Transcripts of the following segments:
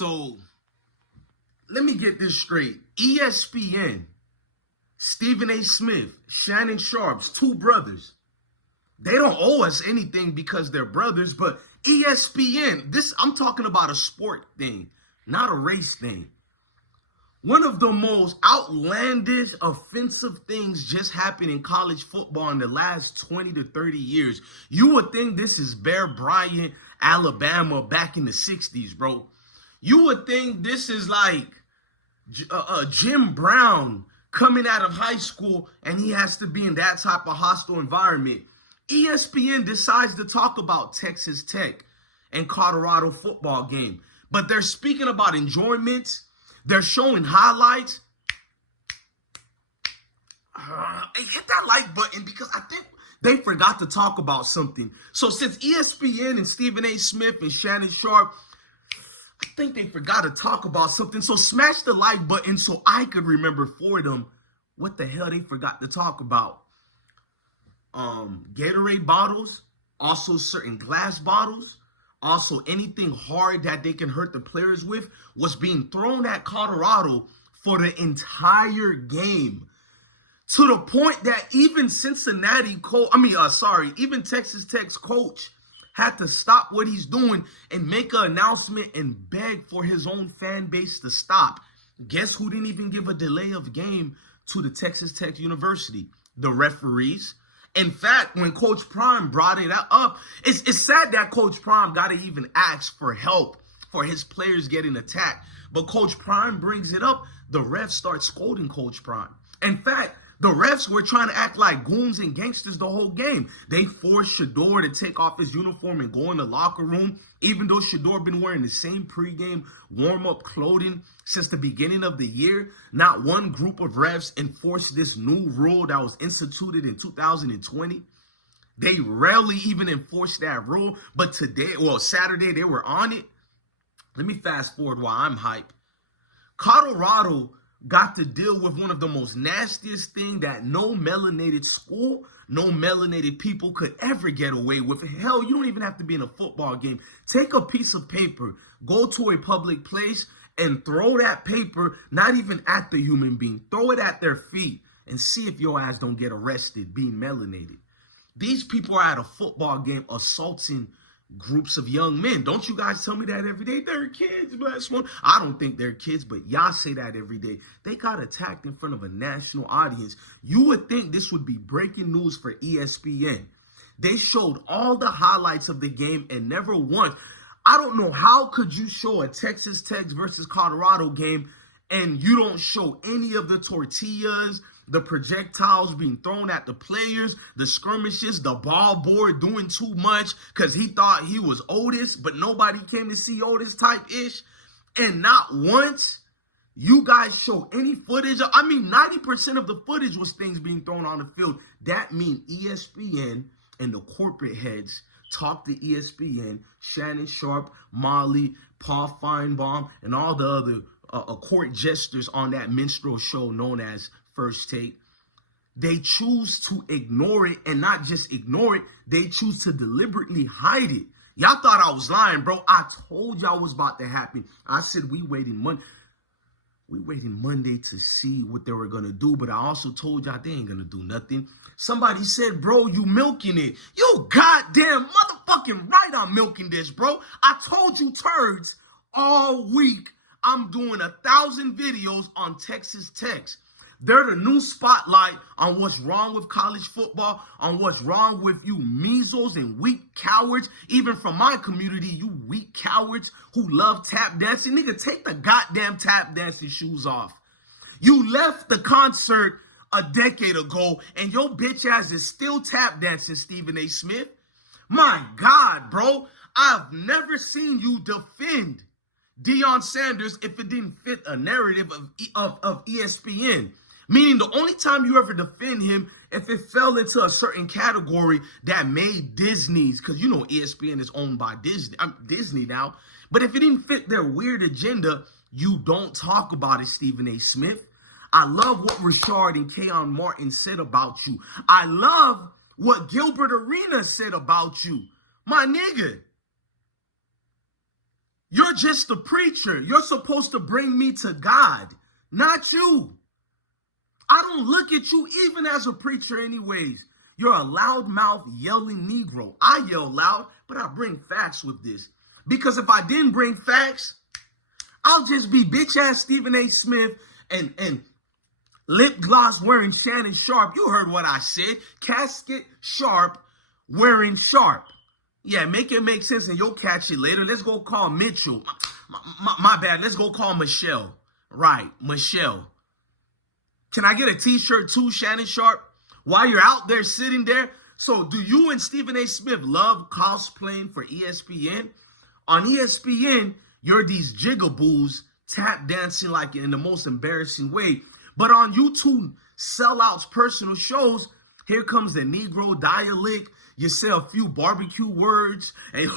So let me get this straight. ESPN, Stephen A. Smith, Shannon Sharpe's two brothers. They don't owe us anything because they're brothers, but ESPN, I'm talking about a sport thing, not a race thing. One of the most outlandish, offensive things just happened in college football in the last 20 to 30 years. You would think this is Bear Bryant, Alabama back in the 60s, bro. You would think this is like Jim Brown coming out of high school and he has to be in that type of hostile environment. ESPN decides to talk about Texas Tech and Colorado football game, but they're speaking about enjoyments. They're showing highlights. Hit that like button because I think they forgot to talk about something. So since ESPN and Stephen A. Smith and Shannon Sharpe, I think they forgot to talk about something. So smash the like button so I could remember for them what the hell they forgot to talk about. Gatorade bottles, also certain glass bottles, also anything hard that they can hurt the players with was being thrown at Colorado for the entire game. To the point that even even Texas Tech's coach had to stop what he's doing and make an announcement and beg for his own fan base to stop. Guess who didn't even give a delay of game to the Texas Tech University? The referees. In fact, when Coach Prime brought it up, it's sad that Coach Prime got to even ask for help for his players getting attacked. But Coach Prime brings it up. The refs start scolding Coach Prime. In fact, the refs were trying to act like goons and gangsters the whole game. They forced Shedeur to take off his uniform and go in the locker room, even though Shedeur been wearing the same pregame warm-up clothing since the beginning of the year. Not one group of refs enforced this new rule that was instituted in 2020. They rarely even enforced that rule, but Saturday, they were on it. Let me fast forward while I'm hype. Colorado got to deal with one of the most nastiest thing that no melanated school, no melanated people could ever get away with. Hell, you don't even have to be in a football game. Take a piece of paper, go to a public place, and throw that paper, not even at the human being, throw it at their feet and see if your ass don't get arrested being melanated. These people are at a football game assaulting groups of young men. Don't you guys tell me that every day? They're kids, bless one. I don't think they're kids, but y'all say that every day. They got attacked in front of a national audience. You would think this would be breaking news for ESPN. They showed all the highlights of the game and never once. I don't know how could you show a Texas Tech versus Colorado game and you don't show any of the tortillas, the projectiles being thrown at the players, the skirmishes, the ball boy doing too much because he thought he was Otis, but nobody came to see Otis type-ish. And not once you guys show any footage. 90% of the footage was things being thrown on the field. That means ESPN and the corporate heads talk to ESPN, Shannon Sharpe, Molly, Paul Feinbaum, and all the other court jesters on that minstrel show known as First Take. They choose to ignore it, and not just ignore it, they choose to deliberately hide it. Y'all thought I was lying, bro. I told y'all was about to happen. I said we waiting Monday to see what they were going to do, but I also told y'all they ain't going to do nothing. Somebody said, bro, you milking it. You goddamn motherfucking right I'm milking this, bro. I told you turds all week. I'm doing 1,000 videos on Texas Tech. They're the new spotlight on what's wrong with college football, on what's wrong with you measles and weak cowards, even from my community, you weak cowards who love tap dancing. Nigga, take the goddamn tap dancing shoes off. You left the concert a decade ago, and your bitch ass is still tap dancing, Stephen A. Smith. My God, bro, I've never seen you defend Deion Sanders if it didn't fit a narrative of ESPN. Meaning the only time you ever defend him if it fell into a certain category that made Disney's, because you know ESPN is owned by Disney now. But if it didn't fit their weird agenda, you don't talk about it, Stephen A. Smith. I love what Richard and Keon Martin said about you. I love what Gilbert Arenas said about you. My nigga. You're just a preacher. You're supposed to bring me to God, not you. I don't look at you even as a preacher anyways. You're a loudmouth yelling Negro. I yell loud, but I bring facts with this. Because if I didn't bring facts, I'll just be bitch ass Stephen A. Smith and lip gloss wearing Shannon Sharpe. You heard what I said. Casket Sharpe wearing Sharpe. Yeah, make it make sense and you'll catch it later. Let's go call Mitchell. My bad. Let's go call Michelle. Right, Michelle. Can I get a t-shirt too, Shannon Sharpe? While you're out there sitting there. So do you and Stephen A. Smith love cosplaying for ESPN? On ESPN, you're these jigaboos tap dancing like in the most embarrassing way. But on YouTube, sellouts personal shows, here comes the Negro dialect. You say a few barbecue words and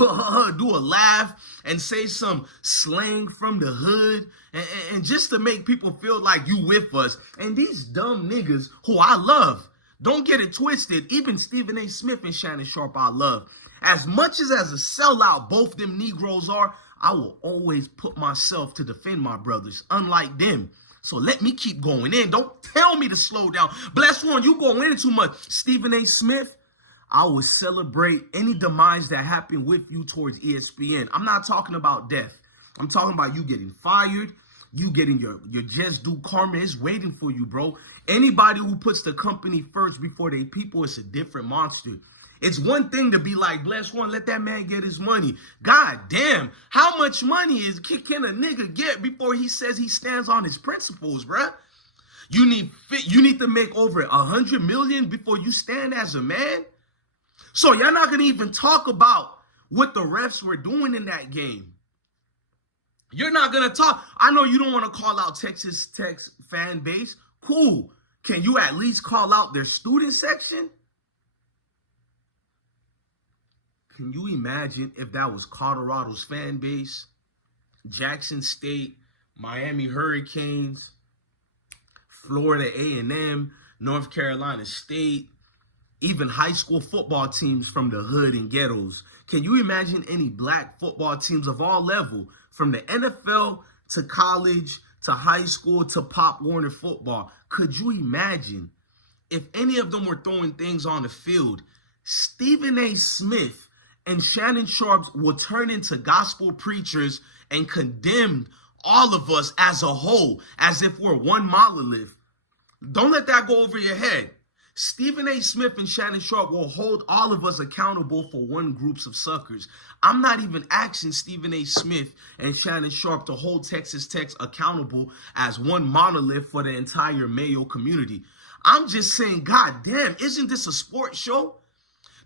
do a laugh and say some slang from the hood and just to make people feel like you with us. And these dumb niggas who I love, don't get it twisted, even Stephen A. Smith and Shannon Sharpe I love. As much as a sellout both them Negroes are, I will always put myself to defend my brothers, unlike them. So let me keep going in. Don't tell me to slow down. Bless one, you go in too much. Stephen A. Smith, I will celebrate any demise that happened with you towards ESPN. I'm not talking about death. I'm talking about you getting fired, you getting your just due karma is waiting for you, bro. Anybody who puts the company first before they people is a different monster. It's one thing to be like, bless one, let that man get his money. God damn, how much money can a nigga get before he says he stands on his principles, bruh? You need to make over 100 million before you stand as a man? So y'all not going to even talk about what the refs were doing in that game. You're not going to talk. I know you don't want to call out Texas Tech's fan base. Cool. Can you at least call out their student section? Can you imagine if that was Colorado's fan base, Jackson State, Miami Hurricanes, Florida A&M, North Carolina State, even high school football teams from the hood and ghettos? Can you imagine any black football teams of all level, from the NFL to college to high school to Pop Warner football? Could you imagine if any of them were throwing things on the field? Stephen A. Smith and Shannon Sharpe will turn into gospel preachers and condemn all of us as a whole, as if we're one monolith. Don't let that go over your head. Stephen A. Smith and Shannon Sharpe will hold all of us accountable for one groups of suckers. I'm not even asking Stephen A. Smith and Shannon Sharpe to hold Texas Tech accountable as one monolith for the entire Mayo community. I'm just saying, God damn, isn't this a sports show?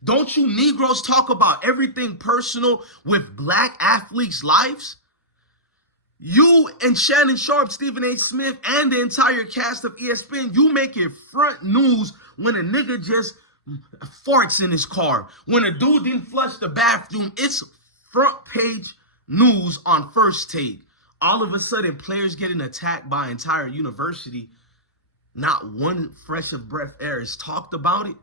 Don't you Negroes talk about everything personal with black athletes' lives? You and Shannon Sharpe, Stephen A. Smith, and the entire cast of ESPN, you make it front news when a nigga just farts in his car. When a dude didn't flush the bathroom, it's front page news on First Take. All of a sudden, players getting attacked by an entire university. Not one fresh of breath air is talked about it.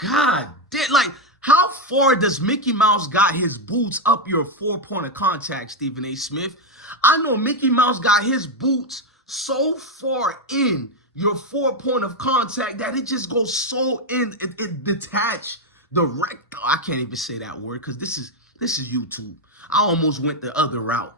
God damn, like, how far does Mickey Mouse got his boots up your 4-point of contact, Stephen A. Smith? I know Mickey Mouse got his boots so far in your 4-point of contact that it just goes so in, it detach the rectum. I can't even say that word because this is YouTube. I almost went the other route.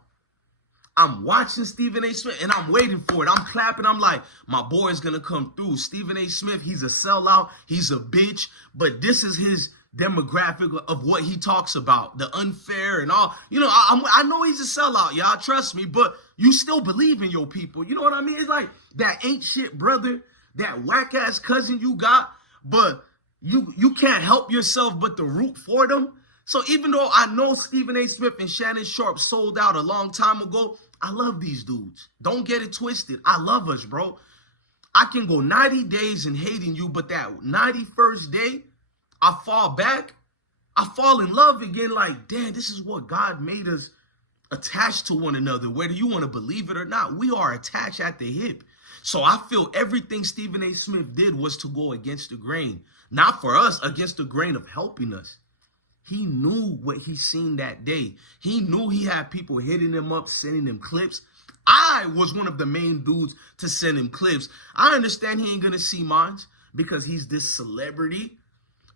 I'm watching Stephen A. Smith and I'm waiting for it. I'm clapping. I'm like, my boy is going to come through. Stephen A. Smith, he's a sellout. He's a bitch. But this is his demographic of what he talks about. The unfair and all. You know, I know he's a sellout, y'all. Trust me. But you still believe in your people. You know what I mean? It's like that ain't shit brother, that whack-ass cousin you got. But you can't help yourself but to root for them. So even though I know Stephen A. Smith and Shannon Sharpe sold out a long time ago, I love these dudes. Don't get it twisted. I love us, bro. I can go 90 days in hating you, but that 91st day, I fall back. I fall in love again like, damn, this is what God made us attached to one another. Whether you want to believe it or not, we are attached at the hip. So I feel everything Stephen A. Smith did was to go against the grain. Not for us, against the grain of helping us. He knew what he seen that day. He knew he had people hitting him up, sending him clips. I was one of the main dudes to send him clips. I understand he ain't gonna see mine because he's this celebrity.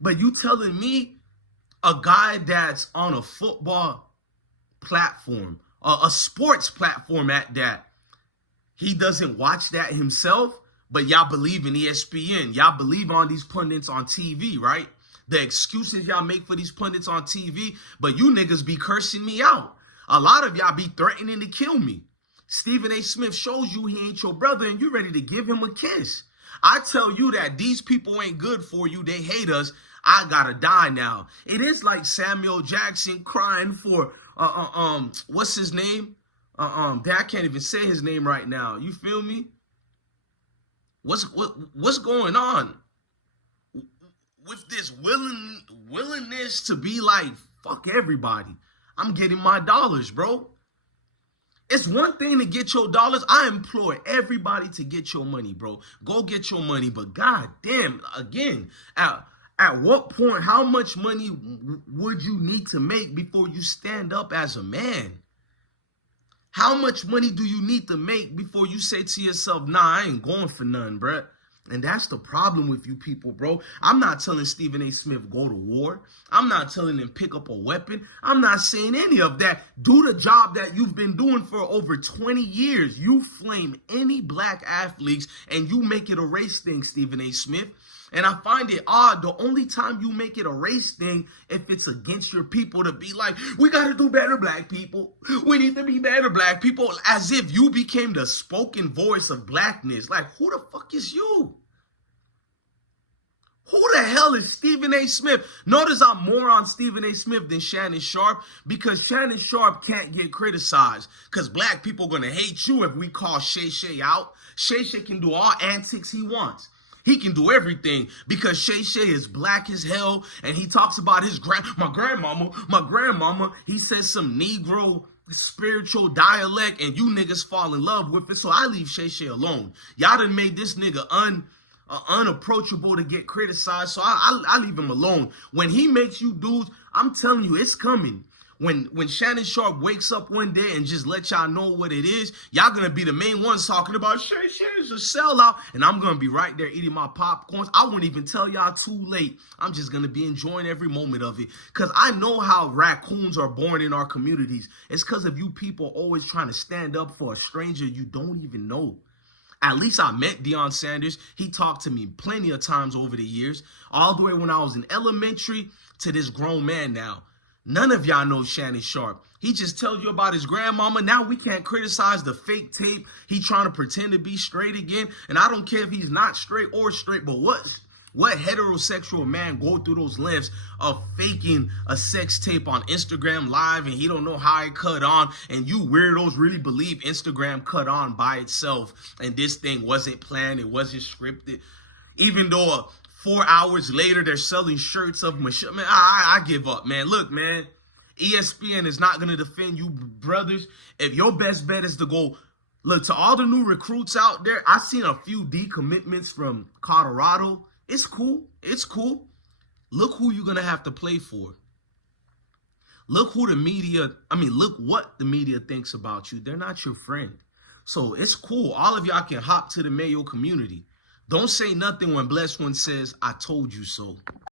But you telling me a guy that's on a football platform, a sports platform at that, he doesn't watch that himself? But y'all believe in ESPN. Y'all believe on these pundits on TV, right? The excuses y'all make for these pundits on TV, but you niggas be cursing me out. A lot of y'all be threatening to kill me. Stephen A. Smith shows you he ain't your brother and you ready to give him a kiss. I tell you that these people ain't good for you. They hate us. I gotta die now. It is like Samuel Jackson crying for, what's his name? I can't even say his name right now. You feel me? What's going on with this willingness to be like, fuck everybody? I'm getting my dollars, bro. It's one thing to get your dollars. I implore everybody to get your money, bro. Go get your money. But god damn, again, at what point, how much money would you need to make before you stand up as a man? How much money do you need to make before you say to yourself, nah, I ain't going for none, bruh? And that's the problem with you people, bro. I'm not telling Stephen A. Smith go to war. I'm not telling him pick up a weapon. I'm not saying any of that. Do the job that you've been doing for over 20 years. You flame any black athletes and you make it a race thing, Stephen A. Smith. And I find it odd, the only time you make it a race thing, if it's against your people, to be like, we got to do better, black people. We need to be better, black people. As if you became the spoken voice of blackness. Like, who the fuck is you? Who the hell is Stephen A. Smith? Notice I'm more on Stephen A. Smith than Shannon Sharpe, because Shannon Sharpe can't get criticized because black people are going to hate you if we call Shay Shay out. Shay Shay can do all antics he wants. He can do everything because Shay Shay is black as hell, and he talks about his my grandmama. He says some Negro spiritual dialect, and you niggas fall in love with it. So I leave Shay Shay alone. Y'all done made this nigga unapproachable to get criticized, so I leave him alone. When he makes you dudes, I'm telling you, it's coming. When Shannon Sharpe wakes up one day and just let y'all know what it is, y'all gonna be the main ones talking about Shay Shay's a sellout, and I'm gonna be right there eating my popcorns. I won't even tell y'all too late. I'm just gonna be enjoying every moment of it, because I know how raccoons are born in our communities. It's because of you people always trying to stand up for a stranger you don't even know. At least I met Deion Sanders. He talked to me plenty of times over the years, all the way when I was in elementary to this grown man now. None of y'all know Shannon Sharpe. He just tells you about his grandmama. Now we can't criticize the fake tape. He trying to pretend to be straight again. And I don't care if he's not straight or straight, but what heterosexual man go through those lengths of faking a sex tape on Instagram Live and he don't know how it cut on, and you weirdos really believe Instagram cut on by itself and this thing wasn't planned, it wasn't scripted, even though 4 hours later they're selling shirts of Michelle. Man, I give up, man. Look, man, ESPN is not going to defend you brothers. If your best bet is to go, look, to all the new recruits out there, I've seen a few decommitments from Colorado. It's cool. It's cool. Look who you're going to have to play for. Look what the media thinks about you. They're not your friend. So it's cool. All of y'all can hop to the Mayo community. Don't say nothing when Blessed One says, I told you so.